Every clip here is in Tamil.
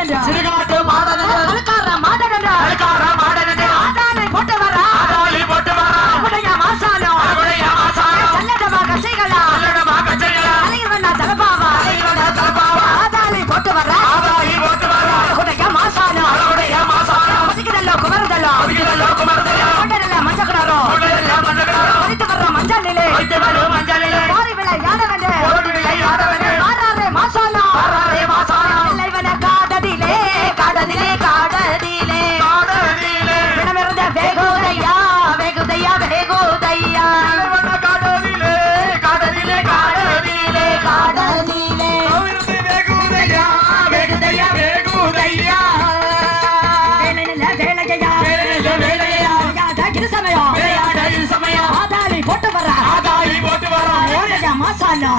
சிறுகாட்டு மாடன் அழுக்கார மாடன் ஆதாலை போட்டு வரா உடைய மாசாலம் சல்லடமா கசைகளா அலைவண்ணா தலப்பாவா ஆதாலை போட்டு வரா உடைய மாசாலம் ஒதுக்கிடல்லோ குமரதல்லோ கொண்டரல்ல மஞ்சக்கடாரோ ஒதித்து வர்ற மஞ்சள் நிலை மாறி விளை யாடவனே மாறாரே மாசாலம் காடதிலே விடமிருந்த வேகுதையா சமயம் ஆதாலி போட்டு வர மாசானம்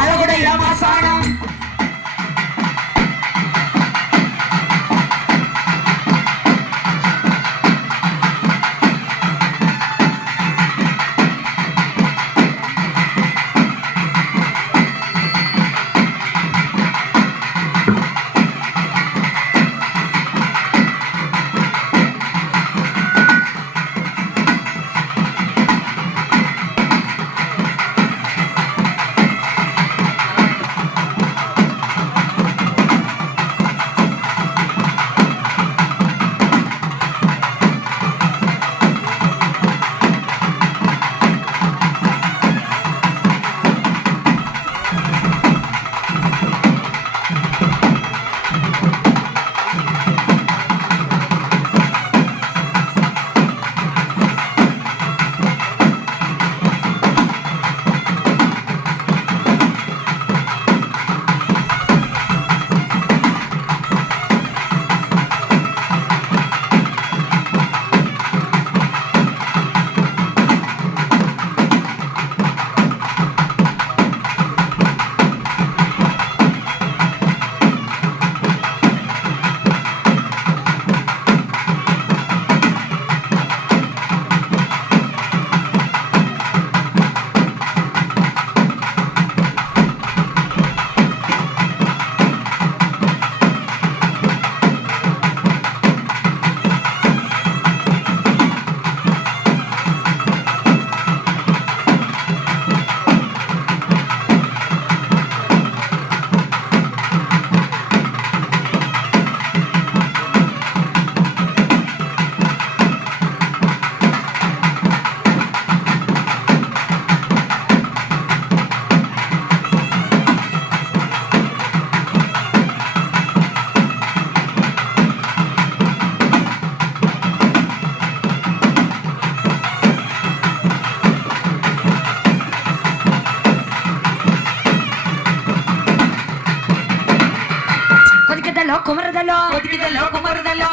குமரதல்லோ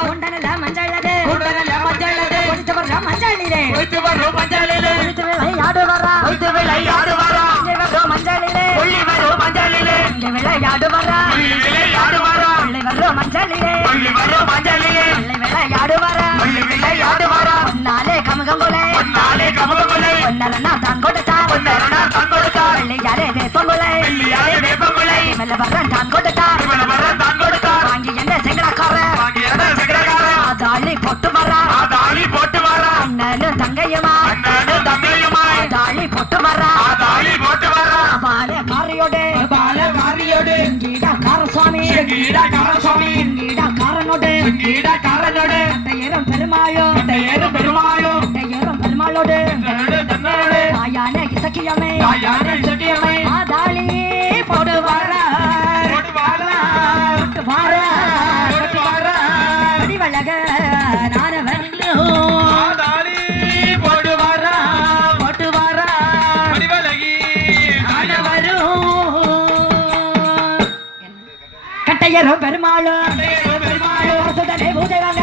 குண்டனல மஞ்சளது ஒதித்து வர்ற மஞ்சளிலே யாடு வரா மஞ்சளிலே விளையாடு வரா மஞ்சளிலே விளையாடு வரா ஒன்னாலே கமுகங்குலே ஒன்னரனா தான் கொடுத்தார் வெள்ளையாலே வேப்பங்குலை மெல்ல வர்றன் தான் கொடுத்தார் வாங்கி என்ன செங்கடக்கார தாலி போட்டு வரா அண்ணனும் தங்கையுமா தாலி போட்டு வரா பாலகாரியோடு காரசுவாமி காரனோடு ஏறும் பெருமாளோடு தாயான இசக்கியமே தாலி போடு வரா வழக நானவன் போட்டு வாரா கட்டையரும் பெருமாளும் பூஜைவாங்க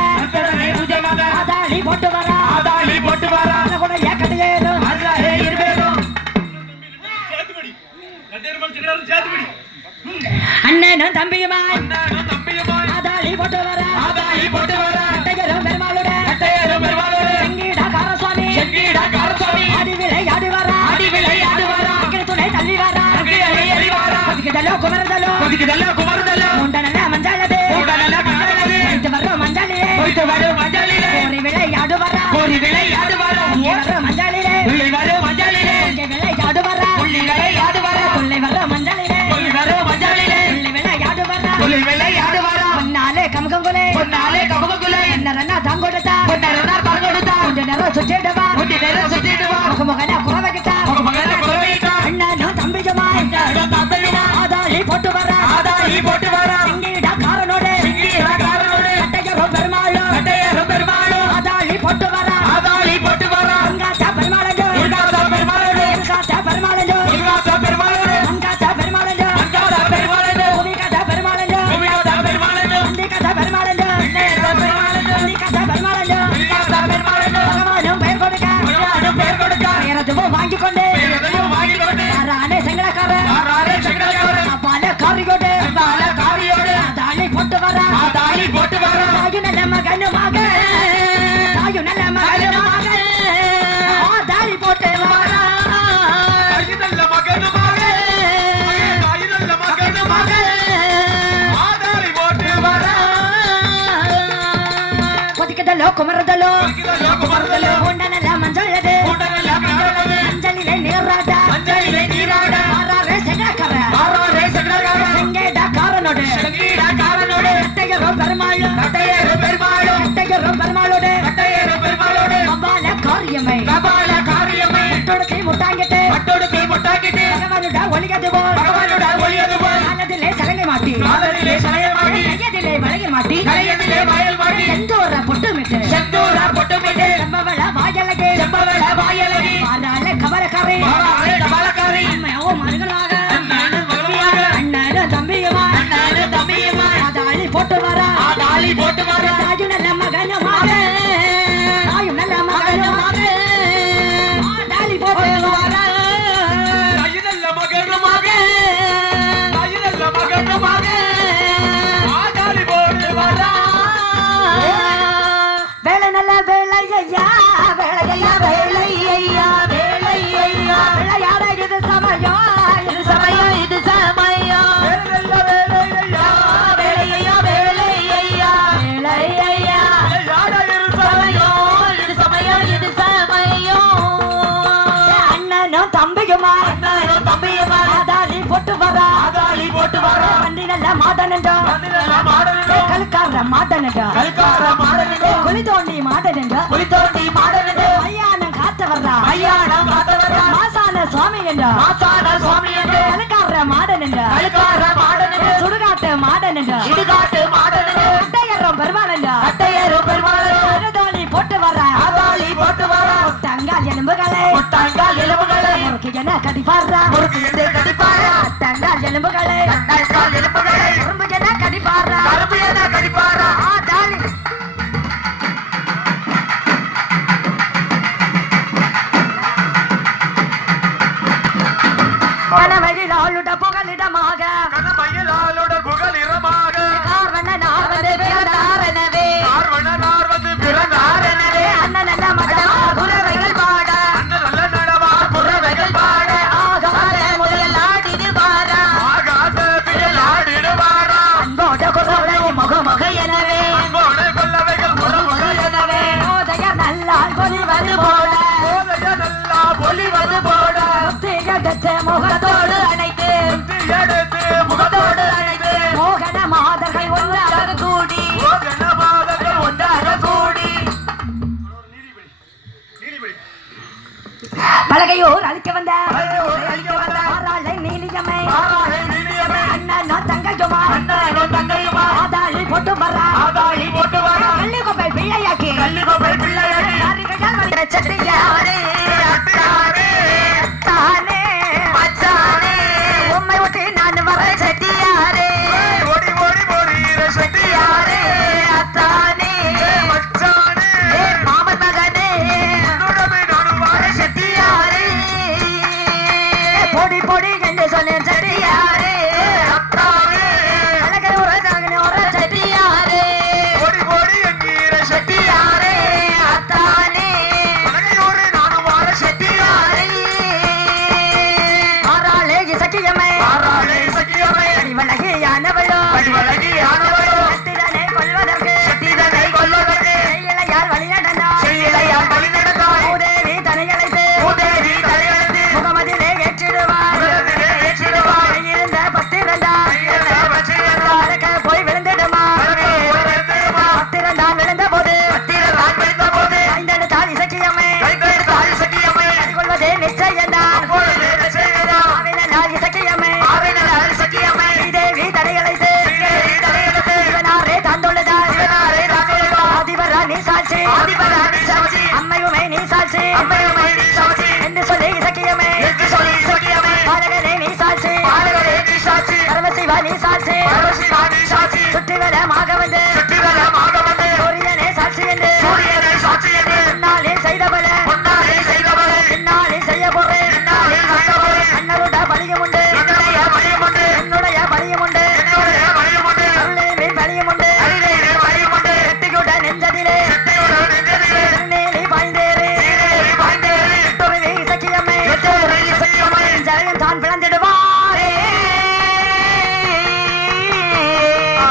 ஆதாளி போட்டு வரா கூட கட்டையரும் அண்ணனும் தம்பியுமா ஆதாளி போட்டு வரா கட்டையரும் பெருமாளோட செங்கீடா காரசுவாமி ஆடி விளையாடு வரா துணை தள்ளி வரா குமரதலோ குண்டனல மஞ்சாலது சுற்றிடுவா முகமுகன குறவைக்கிட்டா அண்ணனும் தம்பியுமா ஆதாளி போட்டு வர சிங்கிடா காரனோடு கட்டையரும் பெருமாளும் ஆதாளி போட்டு வர அங்காத்தா பெருமாளஞ்சோ வாங்கிக்கொண்டு காரியோடு தாலி போட்டு வர நல்ல மகனுமாக தாலி போட்டு கொதிக்கதலோ குமரதலோ உண்டனல மஞ்சளது மஞ்சளிலே நீராட ஆறாரே செங்கடக்கர செங்கேடா காரனோடு கட்டையரும் பெருமாளோடு அவ்வால காரியமை முட்டாங்கிட்டு ஒளிகது போல் காலத்திலே சலங்கை மாட்டி கையதிலே வளைய மாட்டி செந்தூர பொட்டுமிட்டு செம்பவள வாயலகே வாரால கவலக்காரி ஓ மருகனாக அண்ணன் தம்பியுமா ஆதாளி போட்டு வர தாயும் நல்ல மகனுமாக ஆதாளி போட்டு வர வேலை நல்ல வேலையா விளையாட இது சமயம் அண்ணனும் தம்பியுமா ஆதாளி போட்டு வர வண்டி நல்ல மாடனண்டா கல்கார மாடனண்டா குழி தோண்டி மாடனண்டா ஐயானம் காத்த வர்றா மாசான சுவாமி என்றா கல்கார மாடனண்டா சுடுகாட்டு மாடனண்டா கட்டையரும் பெருமானண்டா தோணி போட்டு வர்றா தங்கால் எலும்புகளை முறுக்கு என கடிப்பாரா தங்கால் எலும்புகளை உறும்பு என கடிப்பாரா ஆதாளி கனவழிலாளுட புகலிடமாக கார்வண்ணனார்வது பிறந்தாரனவே அண்ணன் நல்ல மகனார் குறவைகள் பாட ஆகார முதல் ஆடிடுவாரா அன்போட குறவை முகமுக எனவே ஓதையர் நல்லால் பொலிவது போட முத்திகத்த முகத்தோடு அணைத்து மோகன மாதர்கள் ஒன்றாக கூடி பலகையோர் அழிக்க வந்த ஆறாளை நீலியமை அண்ணன் தங்கையுமா ஆதாளி போட்டு வர்றா கள்ளிகொப்பை பிள்ளையாக்கி சட்டியாரே உம்மை விட்டு நான் வர சட்டியாரே அத்தானே மாமன் மகனே பொடி என்று சொன்னேன் சட்டியாரே அழகர் ஒரு சட்டியாரே அத்தானே ஆறாளே இசக்கியமை வழகியானவளோ சத்திரனை கொள்வதற்கு செய்யலையார் வழி நடந்தார் மூதேவி தனியழைத்து முகமதிலே ஏற்றிடுவார் இருந்த பத்திரண்டார் போய் விழுந்திடுமா பத்திரண்டான் விழுந்த போது ஐந்தெடுத்தால் இசக்கியமை அம்மையம்மை நீ சாட்சி என்று சொல்லி சக்கியமே என்று சொல்லி சகியமே பாலகனே நீ சாட்சி பாலகரே நீ சாட்சி பரமசிவா நீ சாட்சி பரமசிவா நீ சாட்சி சுற்றிவலமாக வந்து சுற்றிவலமாக வந்து சூரியனே சாட்சி என்று சூரியனை சாட்சி என்று முன்னாலே செய்தவள முன்னாலே செய்தவளே பின்னாலே செய்ய போறேன் பின்னாலே செய்தவளே அண்ணருட பலியும் உண்டு என்னுடைய பலியும் உண்டு என்னுடைய பலியும் உண்டு என்னுடைய பலியும் உண்டு அருளே மேல் பலியும் உண்டு அரிலே பலியும் உண்டு எட்டிக்கூட நெஞ்சதிலே செட்டையோடு நெஞ்சதிலே திருநேலி பாய்ந்தேறு சீரேறி பாய்ந்தேறி எட்டொருவே சக்கியம்மை எட்டொருவே சக்கியம்மை ஜெயம் தான் பிளந்திடுவாரே ஆ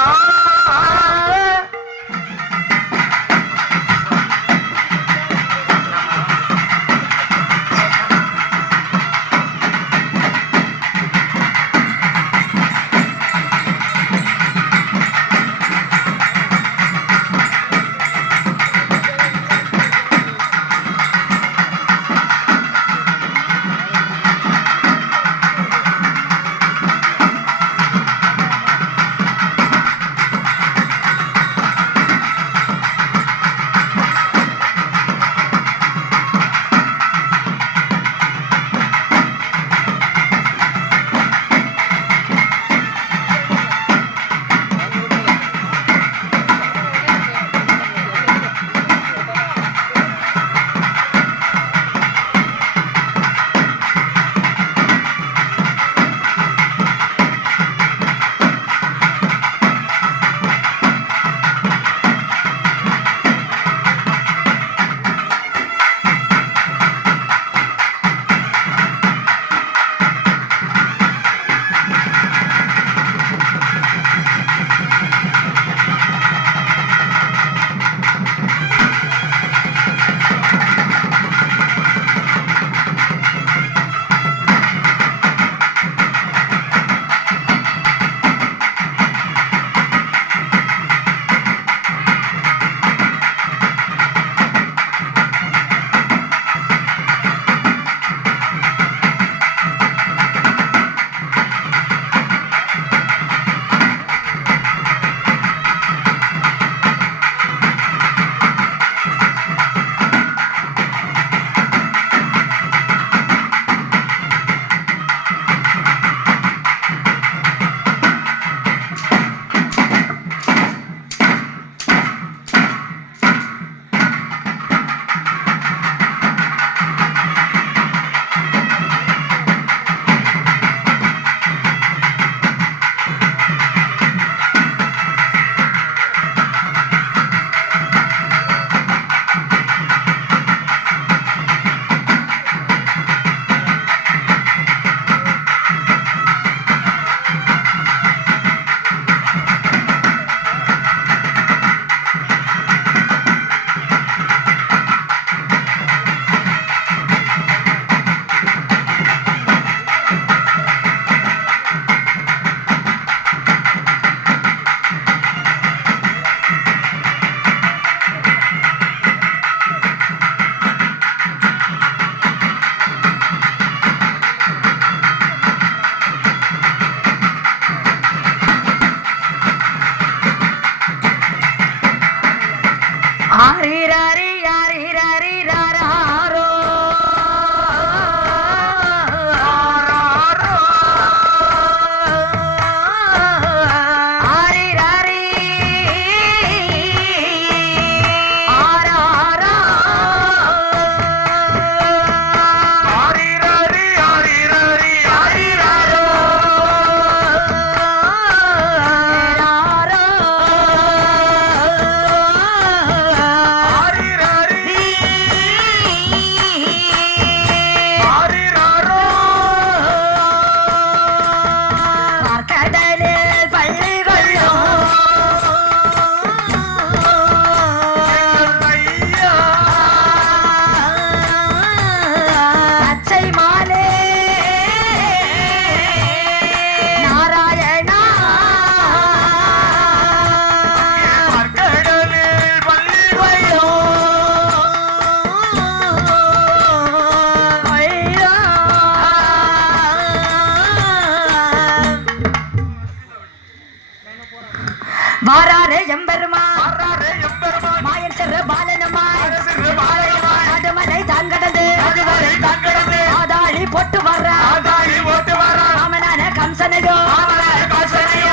போட்டு வர்ற ஆதாளி போட்டு வரா ராமனான கம்சனையும்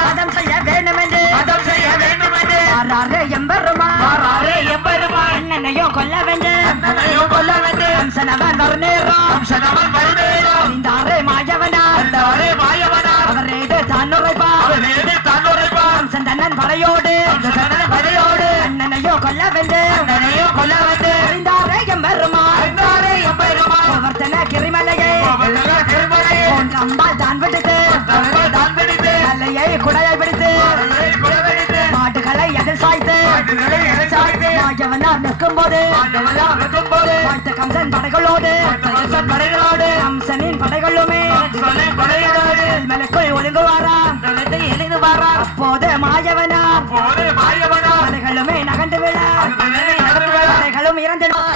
அதம் செய்ய வேண்டும் என்று அதம் செய்ய வேண்டும் என்று எம்பெருமா எம்பெருமா அண்ணனையும் கொல்ல வேண்டும் அண்ணனையும் கொல்ல வேண்டும் கம்சனவன் வருநேரம் கம்சனவன் வருநேரம் அறிந்தாரே மாயவனார் அந்தவரே மாயவனார் அவரேது தான் உரைப்பார் அவர் ஏது தான் உரைப்பார் கம்சன் தன்னன் படையோடு படையோடு அண்ணனையும் கொல்ல வேண்டும் அண்ணனையும் கொல்ல வேண்டும் அறிந்தாரே எம்பெருமா அறிந்தாரே எம்பெருமா ஒவ்வொருத்தன கிரிமலையை திருமலையை அம்பாள் தான் விடுத்து தான் பிடித்து நல்லையை குடையை பிடித்து குலவெடித்து மாட்டுகளை எதிர் சாய்த்து மாட்டுகளை இறைச்சாய்த்து மாயவனார் நிற்கும் போது ஆண்டவெல்லாம் இருக்கும்போது வாழ்த்த கம்சன் படைகளோடு கம்சன் படைகளோடு கம்சனின் படைகளுமே சொல்லி கொடையிடாது மலைக்குள் ஒழுங்குவாராம் எழுந்து வாரா அப்போது மாயவனார் போது மாயவனார் படைகளுமே நகண்டு விழ படைகளும் இறந்திடும்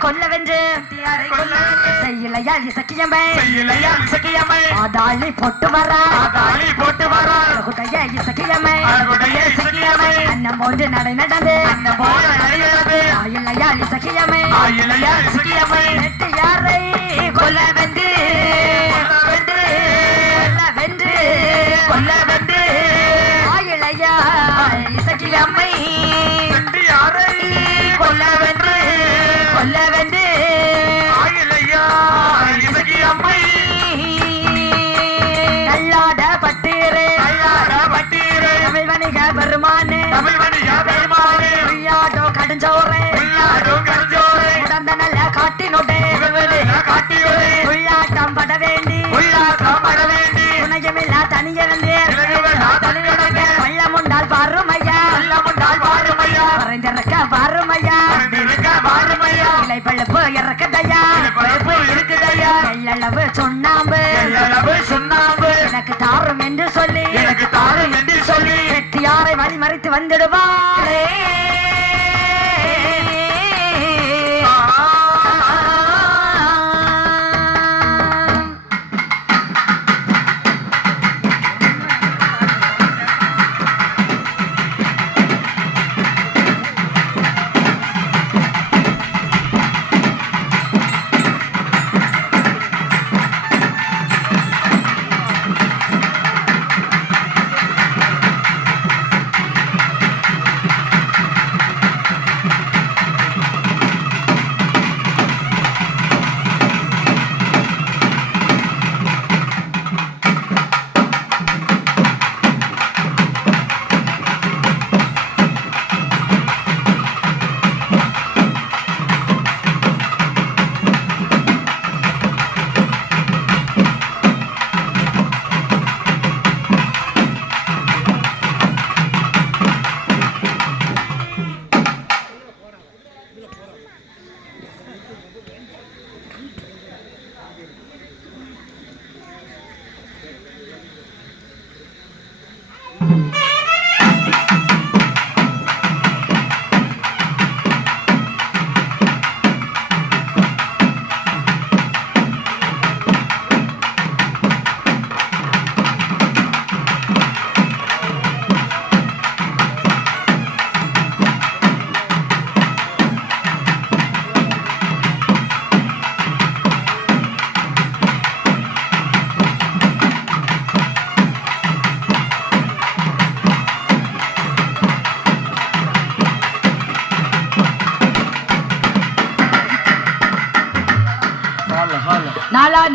கொல்லவென்று செய்யலையா இசக்கியம்மை ஆதாளி போட்டு வரா குடைய இசக்கியம்மை அன்னம் போன்று நடை நடந்து ஆயில்லையா இசக்கியம்மை நெட்டியாரை கொல்லவென்று ஆயில்லையா இசக்கியம்மை பெருமானே பொய்யாட்டோ கடுஞ்சோரே உடந்த நல்ல காட்டினோட்டே பொய்யாட்டம் பட வேண்டி துணையமில்லா தனிய வந்தேன் வெள்ளமுண்டால் பாருமையா மறைந்திருக்க பாருமையா இலை பழுப்பு இறக்குதையா எள்ளளவு சுண்ணாம்பு எனக்கு தாரும் என்று சொல்லி செட்டியாரை வழிமறித்து வந்துடுவாரே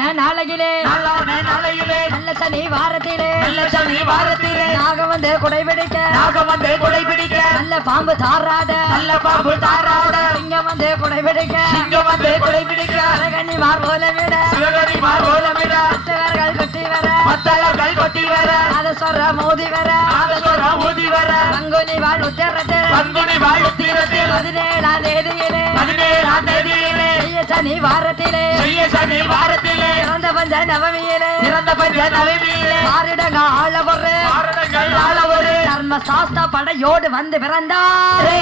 நாளையிலே நல்ல சனி வாரத்திலே நாக வந்து குடைபிடிக்க நல்ல பாம்பு தாராட சிங்கம் வந்து குடைபிடிக்க கன்னிமார் போல விட மற்றவர்கள் கொட்டி வர நாதஸ்வர மோதி வர பங்குனி வாழ் உத்திரத்தில் 17ஆம் தேதியிலே சனி வாரத்திலே சிறந்த பஞ்ச நவமியிலே ஆறிடங்க ஆள ஒரு தர்ம சாஸ்தா படையோடு வந்து பிறந்தாரே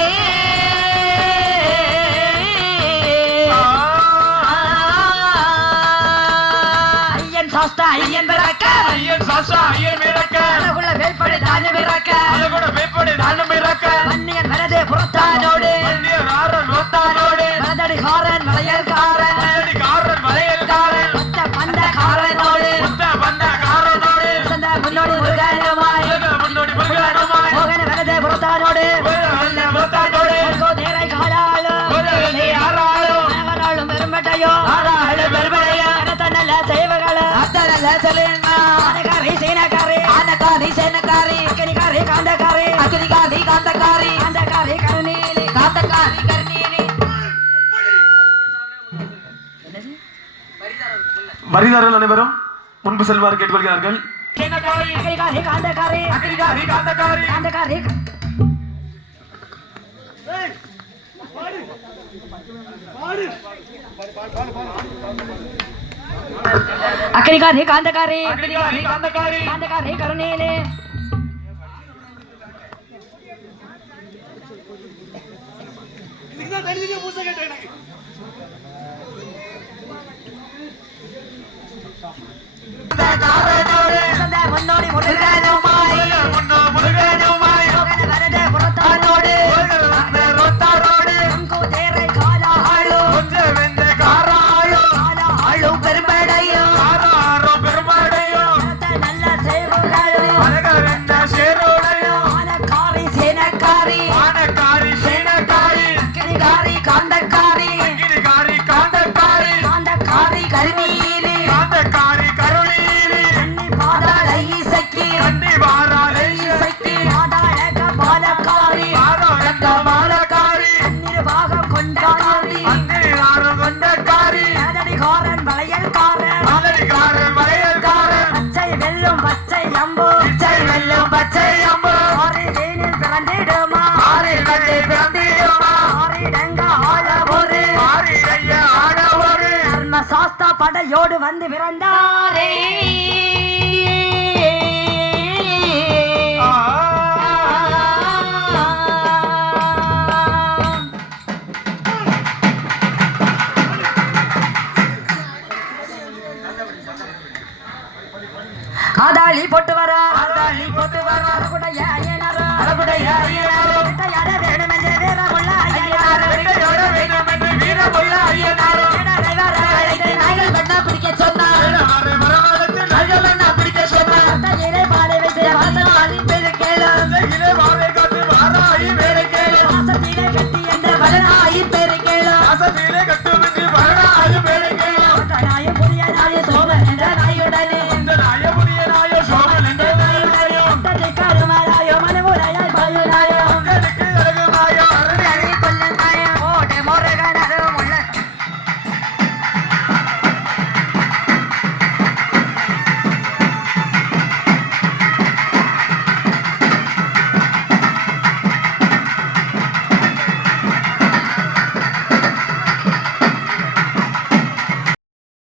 ஐயன் சாஸ்தா ஐயன் பிறக்க வேப்படி தானு பிறக்க வன்னியன் வரதே புறத்தானோடு வரதடிகாரன் வளையல்காரன் முன்னோடி மோகன வரதே புறத்தானோடு நேரை காலாளும் பெரும்பட்டையோ நல்ல செய்வகள சீனக்காரி சேனக்காரி அக்கினிகாரி காந்தக்காரி கருணீலி வரிதாரர்கள் அனைவரும் முன்பு செல்வாறு கேட்டுக்கொள்கிறார்கள். அக்கினிகாரி காந்தக்காரி கருணீலே முன்னோடி முருகனுமாய் வரதே புறத்தானோடு தேரை காலாளும் பெரும்படையும் நல்ல செய்வர்களும் படையோடு வந்து பிறந்தாரே